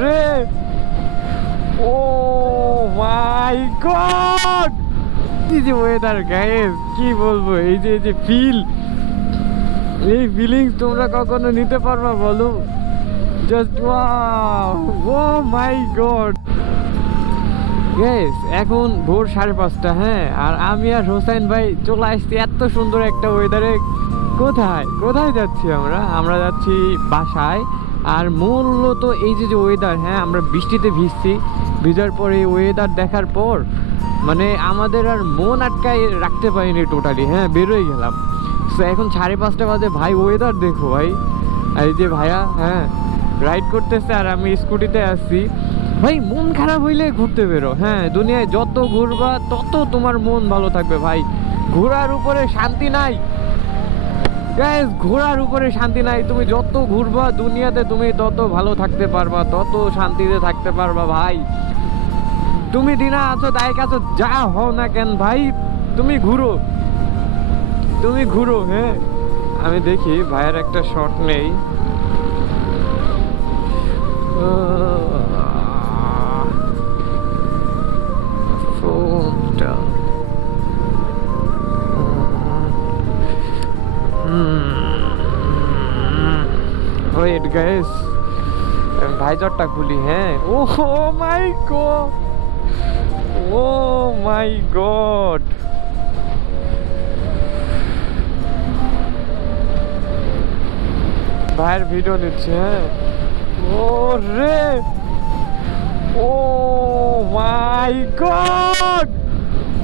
রে। Oh my God! কি যে ওয়েদার গাইস কি বলব? এই যে যে ফিল এই ফিলিংস তোমরা কখনো নিতে পারবা বলো? Just oh my God! Guess এখন ভোর সাড়ে পাঁচটা হ্যাঁ? আর আমি আর হোসেন ভাই চলে আসছি এত সুন্দর একটা ওয়েদারে কোথায়? কোথায় যাচ্ছি আমরা? আমরা যাচ্ছি বাসায়। আর মূলত এই যে যে ওয়েদার হ্যাঁ আমরা বৃষ্টিতে ভিজছি, ভিজার পরে ওয়েদার দেখার পর মানে আমাদের আর মন আটকায় রাখতে পারিনি টোটালি হ্যাঁ বেরোয় গেলাম। সো এখন সাড়ে পাঁচটা বাজে, ভাই ওয়েদার দেখো, ভাই। এই যে ভাইয়া হ্যাঁ রাইড করতেছে আর আমি স্কুটিতে আসছি। ভাই, মন খারাপ হইলে ঘুরতে বেরো হ্যাঁ দুনিয়ায় যত ঘুরবা, তত তোমার মন ভালো থাকবে, ভাই। ঘোরার উপরে শান্তি নাই। ঘোরার উপরে শান্তি নাই। তুমি যত ঘুরবা দুনিয়াতে তুমি তত ভালো থাকতে পারবা, তত শান্তিতে থাকতে পারবা ভাই। তুমি দিনা আছো তাই আছো, যা হও না কেন ভাই, তুমি ঘুরো। তুমি ঘুরো হ্যাঁ। আমি দেখি, ভাইয়ের একটা শট নেই। ওয়েট গাইস ভাইজরটা খুলি হ্যাঁ। Oh my god oh my god ভাইয়ের ভিডিও নিচ্ছে হ্যাঁ। ও রে ও মাই গড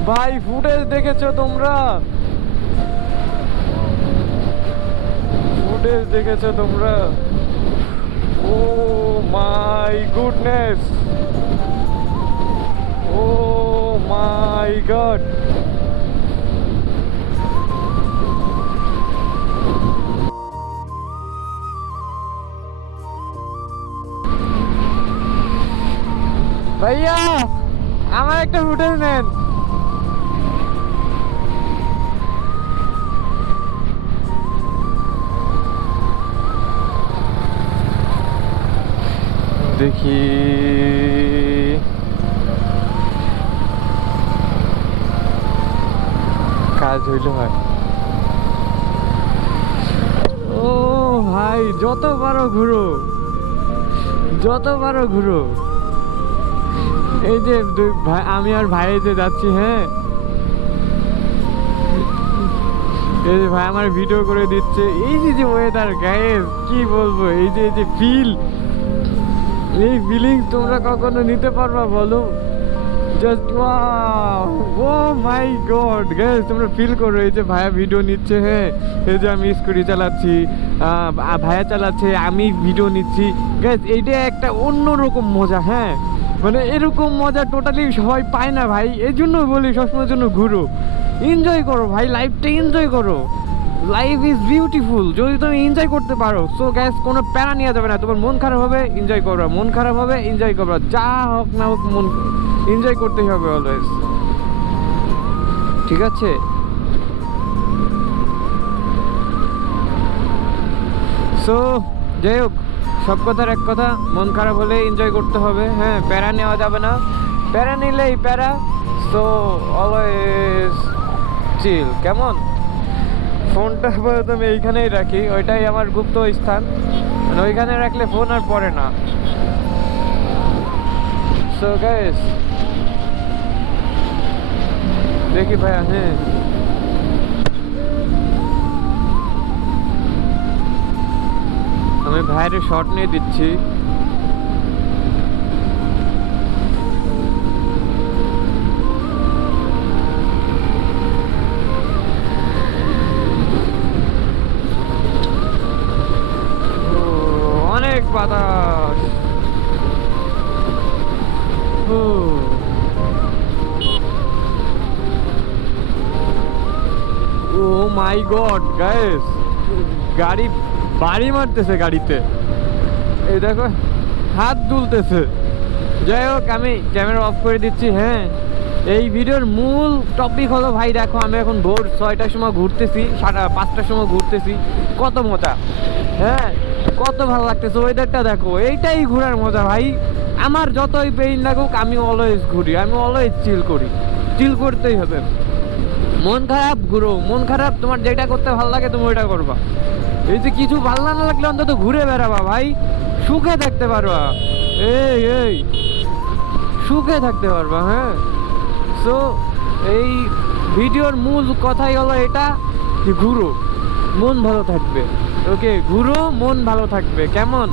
ভাই ফুটেজ দেখেছ তোমরা? ফুটেজ দেখেছ তোমরা? Oh my goodness. Oh my god. भैया हमारा एक होटल मैन দেখি। কাজ হইল হয়। ও ভাই, যত পারো ঘুরো। যত পারো ঘুরো। এই যে ভাই, আমি আর ভাই যে যাচ্ছি হ্যাঁ? এই যে ভাই আমার ভিডিও করে দিচ্ছে। এই যে যে ওয়েদার গায়েস কি বলব? এই যে এই যে ফিল এই ফিলিংস তোমরা কখনো নিতে পারবা বলো? Just oh my God guys তোমরা ফিল করো, এই যে ভাইয়া ভিডিও নিচ্ছে হ্যাঁ এই যে আমি স্কুটি চালাচ্ছি ভাইয়া চালাচ্ছে, আমি ভিডিও নিচ্ছি। গাইস এইটা একটা অন্যরকম মজা হ্যাঁ মানে এরকম মজা টোটালি সবাই পায় না ভাই এই জন্য বলি সবসময়ের জন্য ঘুরো। এনজয় করো ভাই লাইফটা এনজয় করো। লাইফ ইজ বিউটিফুল যদি তুমি এনজয় করতে পারো। সো গ্যাস কোনো প্যারা নেওয়া যাবে না। তোমার মন খারাপ হবে এনজয় করবা। মন খারাপ হবে এনজয় করবা। যা হোক না হোক, মন এনজয় করতেই হবে অলওয়েজ ঠিক আছে? সো যাই হোক, সব কথার এক কথা, মন খারাপ হলে এনজয় করতে হবে। হ্যাঁ প্যারা নেওয়া যাবে না। প্যারা নিলেই প্যারা। সো অলওয়েজ চিল কেমন? ফোনটা আপাতত আমি এইখানেই রাখি, ওইটাই আমার গুপ্ত স্থান। মানে ওইখানে রাখলে ফোন আর পড়ে না। সো গাইস দেখি ভাইয়া হ্যাঁ আমি ভাইয়ের শট নিয়ে দিচ্ছি। বাতাস। ও। মাই গড গাইস গাড়ি বাড়ি মারতেছে গাড়িতে। এই দেখো, হাত দুলতেছে। যাই হোক, আমি ক্যামেরা অফ করে দিচ্ছি হ্যাঁ। এই ভিডিওর মূল টপিক হলো, ভাই, দেখো, আমি এখন ভোর ছয়টার সময় ঘুরতেছি, সাড়ে পাঁচটার সময় ঘুরতেছি, কত মজা? হ্যাঁ কত ভালো লাগতেছে ওয়েদারটা দেখো, এইটাই ঘোরার মজা ভাই। আমার যতই পেইন লাগুক, আমি অলওয়েজ ঘুরি, আমি অলওয়েজ চিল করি। চিল করতেই হবে। মন খারাপ, ঘুরো। মন খারাপ, তোমার যেটা করতে ভালো লাগে, তুমি ওইটা করবা। এই যে কিছু ভালো না লাগলে অন্তত ঘুরে বেড়াবা ভাই। সুখে থাকতে পারবা। এই এই। সুখে থাকতে পারবা হ্যাঁ। সো এই ভিডিওর মূল কথাই হলো এটা, যে ঘুরো। মন ভালো থাকবে। ওকে ঘুরো মন ভালো থাকবে। কেমন?